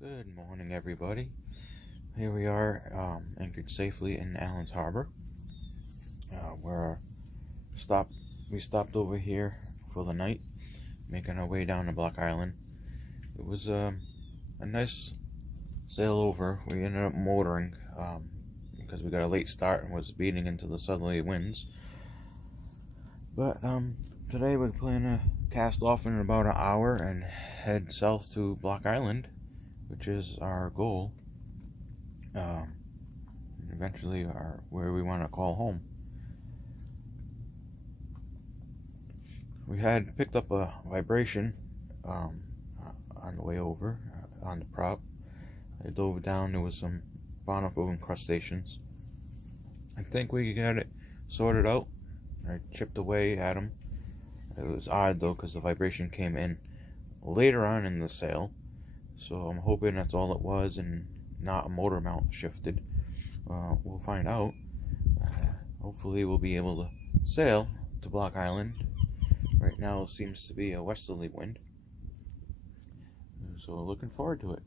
Good morning, everybody. Here we are, anchored safely in Allen's Harbor. We stopped over here for the night, making our way down to Block Island. It was a nice sail over. We ended up motoring because we got a late start and was beating into the southerly winds. But today we're planning to cast off in about an hour and head south to Block Island, which is our goal. Eventually where we want to call home. We had picked up a vibration on the way over on the prop. I dove down. There was some barnacle incrustations. I think we got it sorted out. I chipped away at them. It was odd though because the vibration came in later on in the sail, so I'm hoping that's all it was and not a motor mount shifted. We'll find out. Hopefully we'll be able to sail to Block Island. Right now it seems to be a westerly wind, so looking forward to it.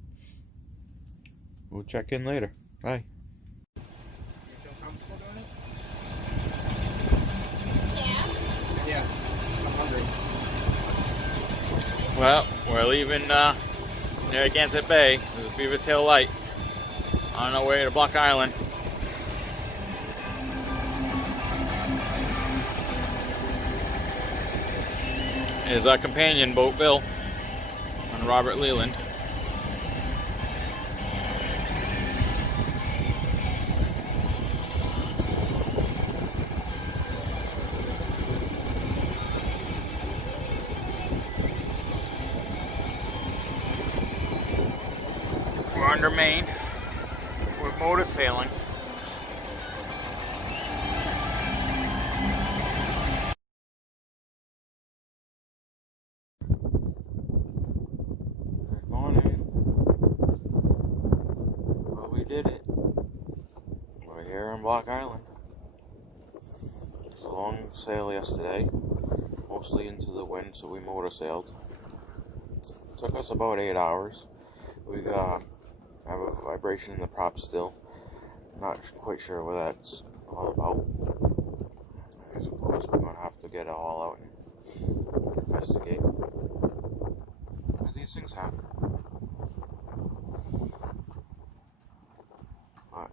We'll check in later. Bye. You feel comfortable doing it? Yeah. Yes. I'm hungry. Well, we're leaving Narragansett Bay with Beaver Tail Light on our way to Block Island. Is our companion boat Bill on Robert Leland. We're under Maine. We're motor sailing. Good morning. Well, we did it. We're here on Block Island. It was a long sail yesterday, mostly into the wind, so we motor sailed. It took us about 8 hours. We have a vibration in the prop still. Not quite sure what that's all about. I suppose we're going to have to get it all out and investigate. But these things happen. But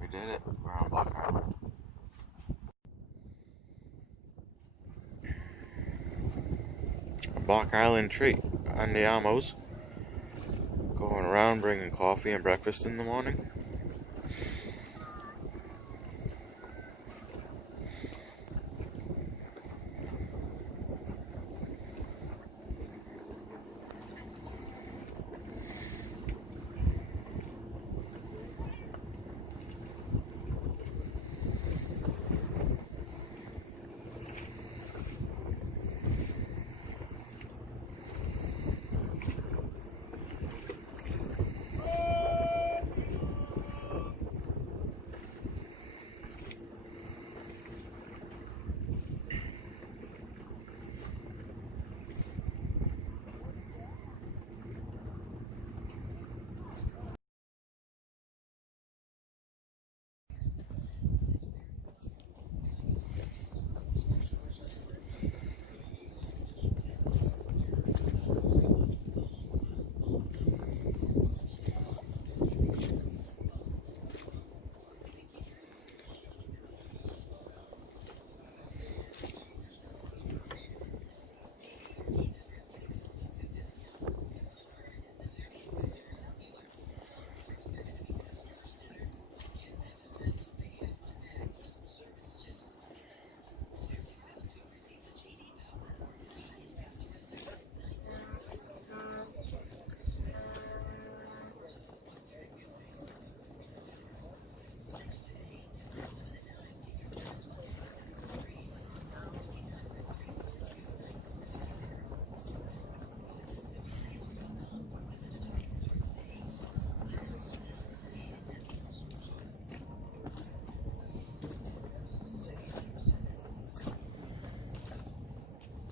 we did it. We're on Block Island. Block Island treat on the Amos. Going around bringing coffee and breakfast in the morning.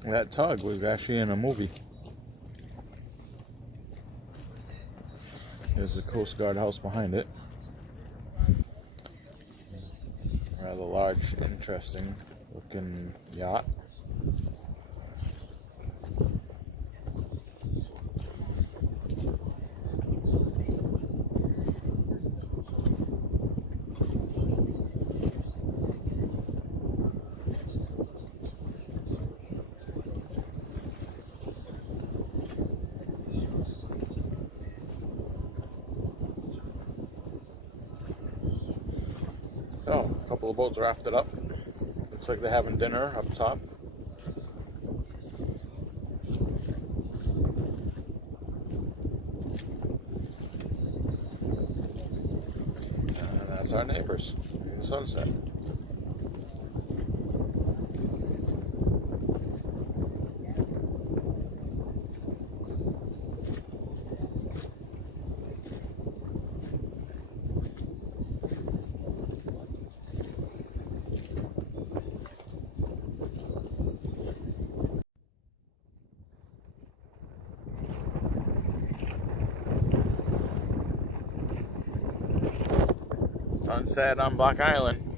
That tug was actually in a movie. There's the Coast Guard house behind it. Rather large, interesting looking yacht. Oh, a couple of boats rafted up. Looks like they're having dinner up top. That's our neighbors in the sunset. Sunset on Block Island.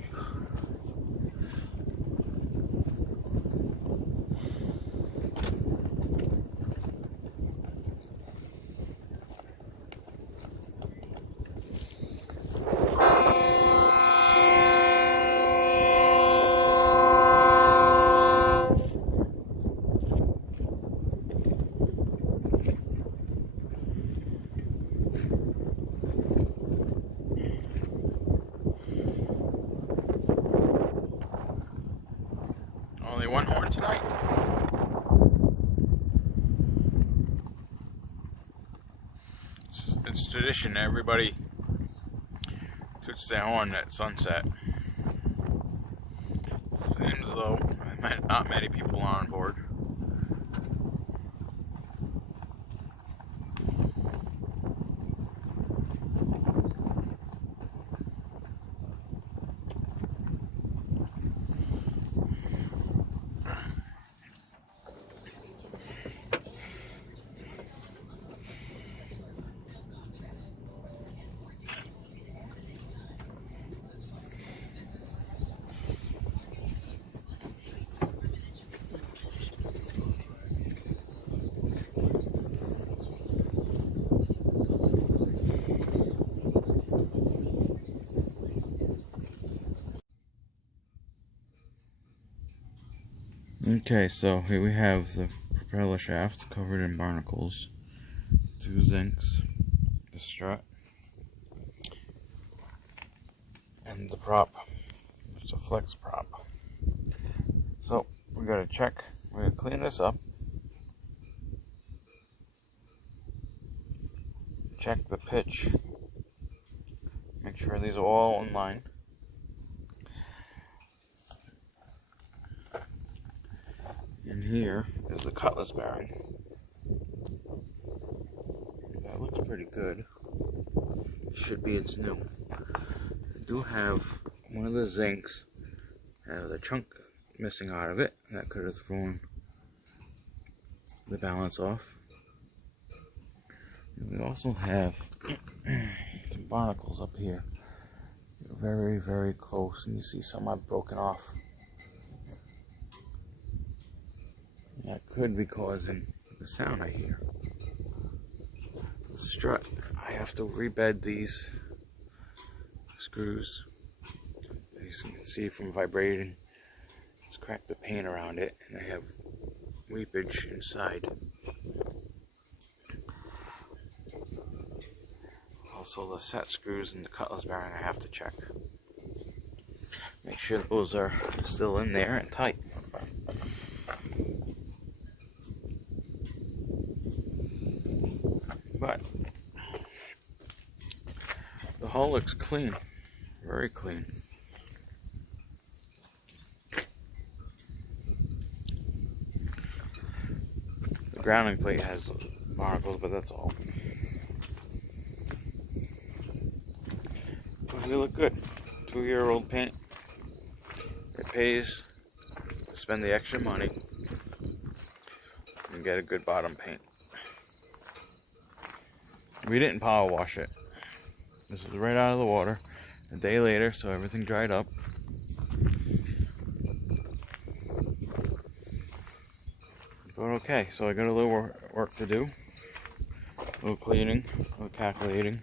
Only one horn tonight. It's tradition. Everybody toots their horn at sunset. Seems though not many people are on board. Okay, so here we have the propeller shaft covered in barnacles, 2 zincs, the strut, and the prop. It's a flex prop. So we gotta check. We're gonna clean this up. Check the pitch. Make sure these are all in line. And here is the cutlass bearing. That looks pretty good. Should be it's new. I do have one of the zincs, the chunk missing out of it. That could have thrown the balance off. And we also have some barnacles up here. Very, very close, and you see some are broken off. That could be causing the sound I hear. The strut, I have to rebed these screws. As you can see from vibrating, it's cracked the paint around it, and I have weepage inside. Also the set screws and the cutlass bearing I have to check. Make sure those are still in there and tight. But the hull looks clean, very clean. The grounding plate has barnacles, but that's all. But they look good. 2-year-old paint. It pays to spend the extra money and get a good bottom paint. We didn't power wash it. This is right out of the water. A day later, so everything dried up. But okay, so I got a little work to do. A little cleaning, a little calculating.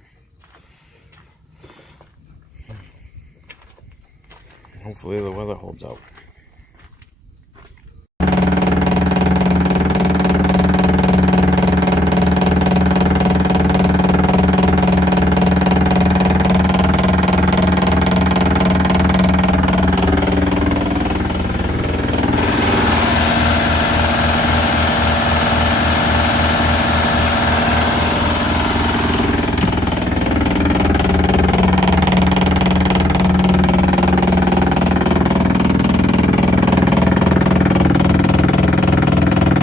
Hopefully the weather holds out.